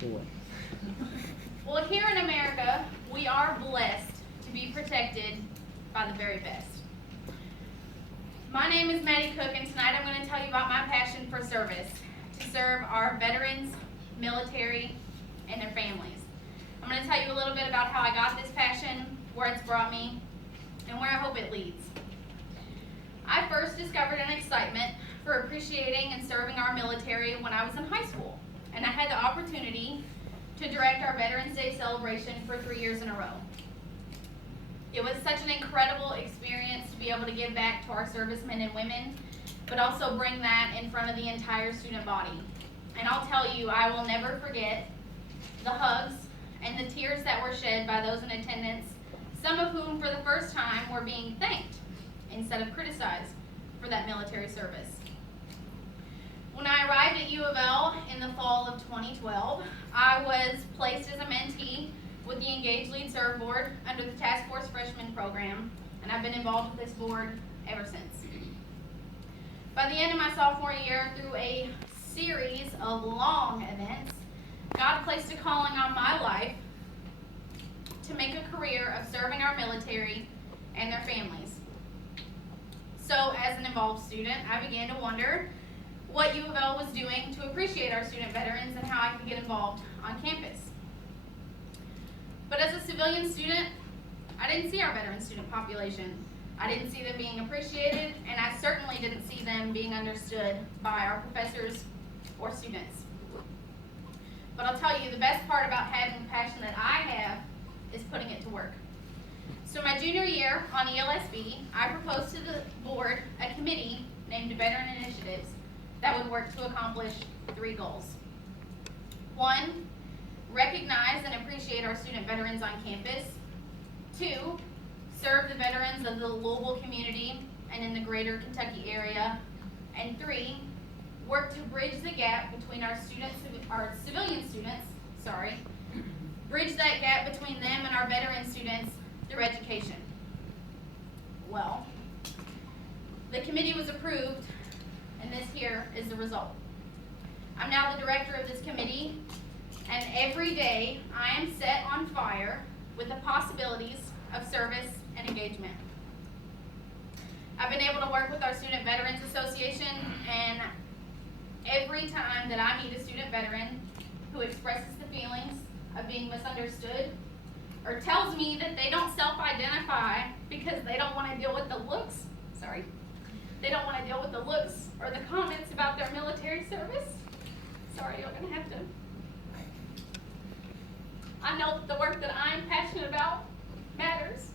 boy. Well, here in America, we are blessed to be protected by the very best. My name is Maddie Cook, and tonight I'm going to tell you about my passion for service, to serve our veterans, military, and their families. I'm going to tell you a little bit about how I got this passion, where it's brought me, and where I hope it leads. I first discovered an excitement for appreciating and serving our military when I was in high school, and I had the opportunity to direct our Veterans Day celebration for 3 years in a row. It was such an incredible experience to be able to give back to our servicemen and women, but also bring that in front of the entire student body. And I'll tell you, I will never forget the hugs and the tears that were shed by those in attendance, some of whom for the first time were being thanked instead of criticized for that military service. When I arrived at U of L in the fall of 2012, I was placed as a mentee with the Engaged Lead Serve Board under the Task Force Freshman Program, and I've been involved with this board ever since. By the end of my sophomore year, through a series of long events, God placed a calling on my life to make a career of serving our military and their families. So, as an involved student, I began to wonder what U of L was doing to appreciate our student veterans and how I could get involved on campus. But as a civilian student, I didn't see our veteran student population. I didn't see them being appreciated, and I certainly didn't see them being understood by our professors or students. But I'll tell you, the best part about having the passion that I have is putting it to work. So my junior year on ELSB, I proposed to the board a committee named Veteran Initiatives that would work to accomplish 3 goals. 1, recognize and appreciate our student veterans on campus. 2, serve the veterans of the Louisville community and in the greater Kentucky area. And 3, work to bridge the gap between our civilian students, bridge that gap between them and our veteran students through education. Well, the committee was approved, and this here is the result. I'm now the director of this committee, and every day I am set on fire with the possibilities of service and engagement. I've been able to work with our Student Veterans Association, and every time that I meet a student veteran who expresses the feelings of being misunderstood or tells me that they don't self-identify because they don't want to deal with the looks, or the comments about their military service, you're gonna have to. I know that the work that I'm passionate about matters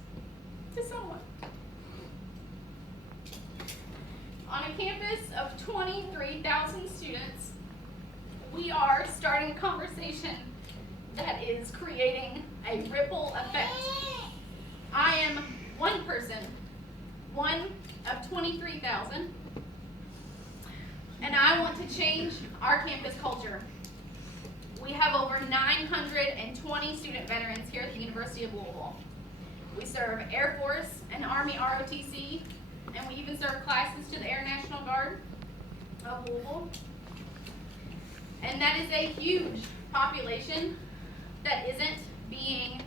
to someone. On a campus of 23,000 students, we are starting a conversation that is creating a ripple effect. I am one person, one of 23,000, and I want to change our campus culture. We have over 920 student veterans here at the University of Louisville. We serve Air Force and Army ROTC, and we even serve classes to the Air National Guard of Louisville. And that is a huge population that isn't being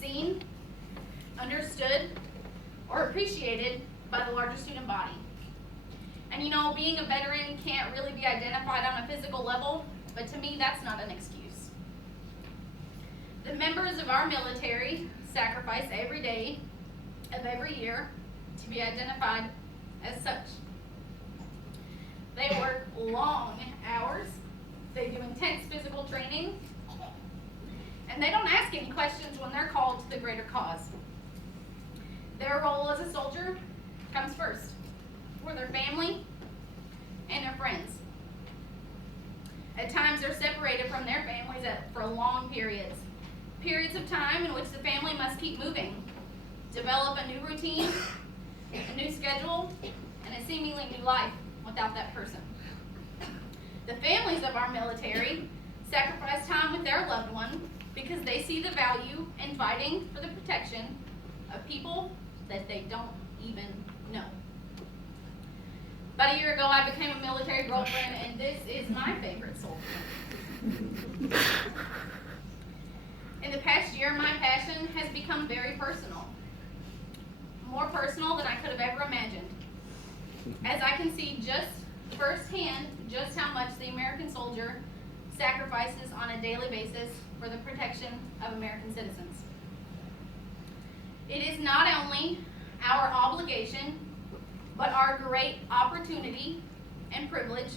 seen, understood, or appreciated by the larger student body. And you know, being a veteran can't really be identified on a physical level, but to me, that's not an excuse. The members of our military sacrifice every day of every year to be identified as such. They work long hours, they do intense physical training, and they don't ask any questions when they're called to the greater cause. Their role as a soldier comes first, for their family and their friends. At times they're separated from their families for long periods of time in which the family must keep moving, develop a new routine, a new schedule, and a seemingly new life without that person. The families of our military sacrifice time with their loved one because they see the value in fighting for the protection of people that they don't even know. About a year ago, I became a military girlfriend, and this is my favorite soldier. In the past year, my passion has become very personal. More personal than I could have ever imagined. As I can see just firsthand just how much the American soldier sacrifices on a daily basis for the protection of American citizens. It is not only our obligation, but our great opportunity and privilege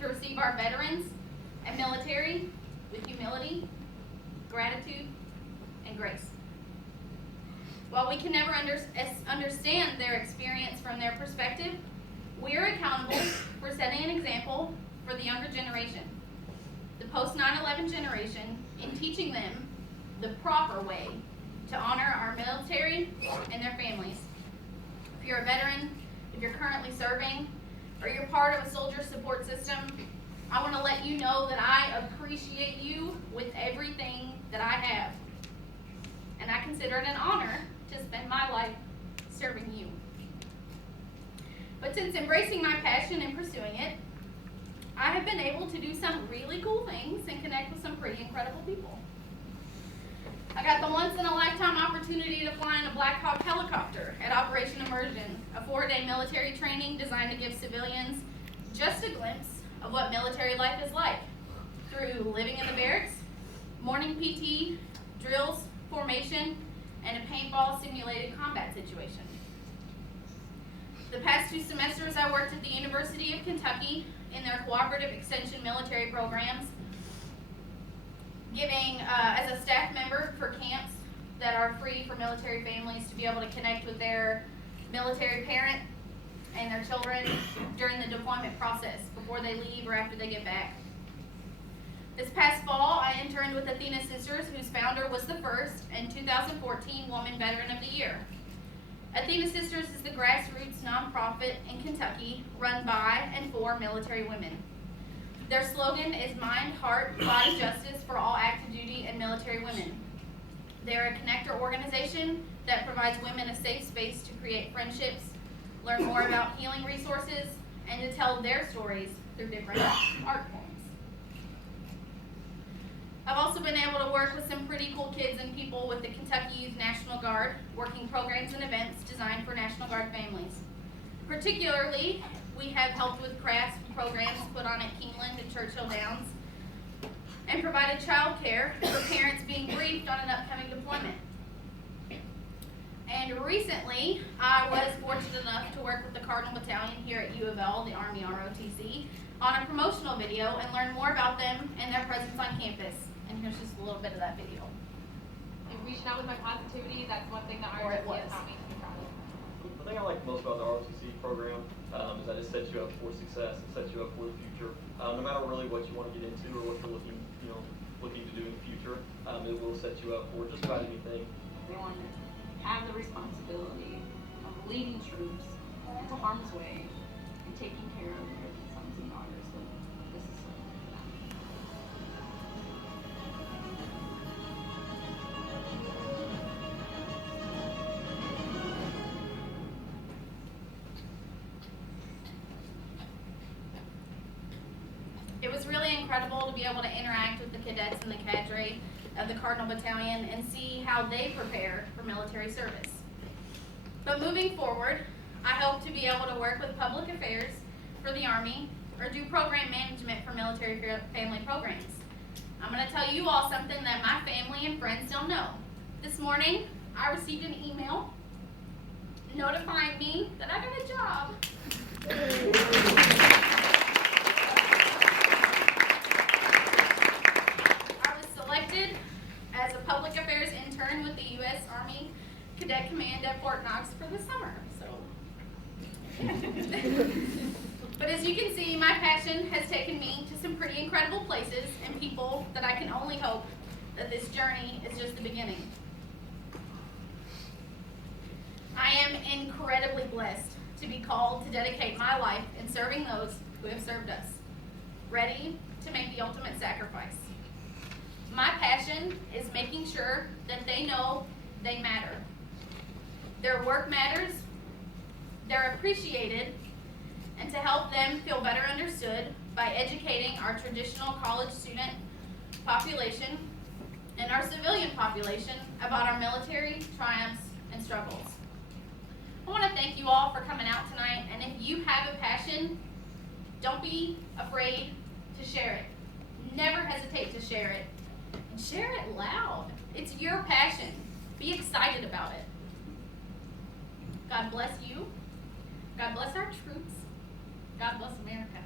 to receive our veterans and military with humility, gratitude, and grace. While we can never understand their experience from their perspective, we are accountable for setting an example for the younger generation, the post 9/11 generation, in teaching them the proper way to honor our military and their families. If you're a veteran, if you're currently serving, or you're part of a soldier support system, I want to let you know that I appreciate you with everything that I have. And I consider it an honor to spend my life serving you. But since embracing my passion and pursuing it, I have been able to do some really cool things and connect with some pretty incredible people. I got the once-in-a-lifetime opportunity to fly in a Black Hawk helicopter at Operation Immersion, a 4-day military training designed to give civilians just a glimpse of what military life is like through living in the barracks, morning PT, drills, formation, and a paintball simulated combat situation. The past 2 semesters I worked at the University of Kentucky in their cooperative extension military programs, giving as a staff member for camps that are free for military families to be able to connect with their military parent and their children during the deployment process before they leave or after they get back. This past fall, I interned with Athena Sisters, whose founder was the first and 2014 Woman Veteran of the Year. Athena Sisters is the grassroots nonprofit in Kentucky run by and for military women. Their slogan is Mind, Heart, Body Justice for all active duty and military women. They're a connector organization that provides women a safe space to create friendships, learn more about healing resources, and to tell their stories through different art forms. I've also been able to work with some pretty cool kids and people with the Kentucky Youth National Guard, working programs and events designed for National Guard families. Particularly, we have helped with crafts programs put on at Keeneland and Churchill Downs, and provided child care for parents being briefed on an upcoming deployment. And recently, I was fortunate enough to work with the Cardinal Battalion here at UofL, the Army ROTC, on a promotional video and learn more about them and their presence on campus. And here's just a little bit of that video. And reaching out with my positivity, that's one thing that ROTC has taught me to be proud of. The thing I like most about the ROTC program is that it sets you up for success. It sets you up for the future. No matter really what you want to get into or what you're looking to do in the future, it will set you up for just about anything. They want to have the responsibility of leading troops into harm's way and taking care of their sons and daughters. So this is something for them. It was really incredible to be able to interact with the cadets and the cadre of the Cardinal Battalion and see how they prepare for military service. But moving forward, I hope to be able to work with public affairs for the Army or do program management for military family programs. I'm going to tell you all something that my family and friends don't know. This morning, I received an email notifying me that I got a job. Selected as a public affairs intern with the U.S. Army Cadet Command at Fort Knox for the summer. But as you can see, my passion has taken me to some pretty incredible places and people that I can only hope that this journey is just the beginning. I am incredibly blessed to be called to dedicate my life in serving those who have served us, ready to make the ultimate sacrifice. My passion is making sure that they know they matter. Their work matters, they're appreciated, and to help them feel better understood by educating our traditional college student population and our civilian population about our military triumphs and struggles. I want to thank you all for coming out tonight, and if you have a passion, don't be afraid to share it. Never hesitate to share it, and share it loud. It's your passion. Be excited about it. God bless you. God bless our troops. God bless America.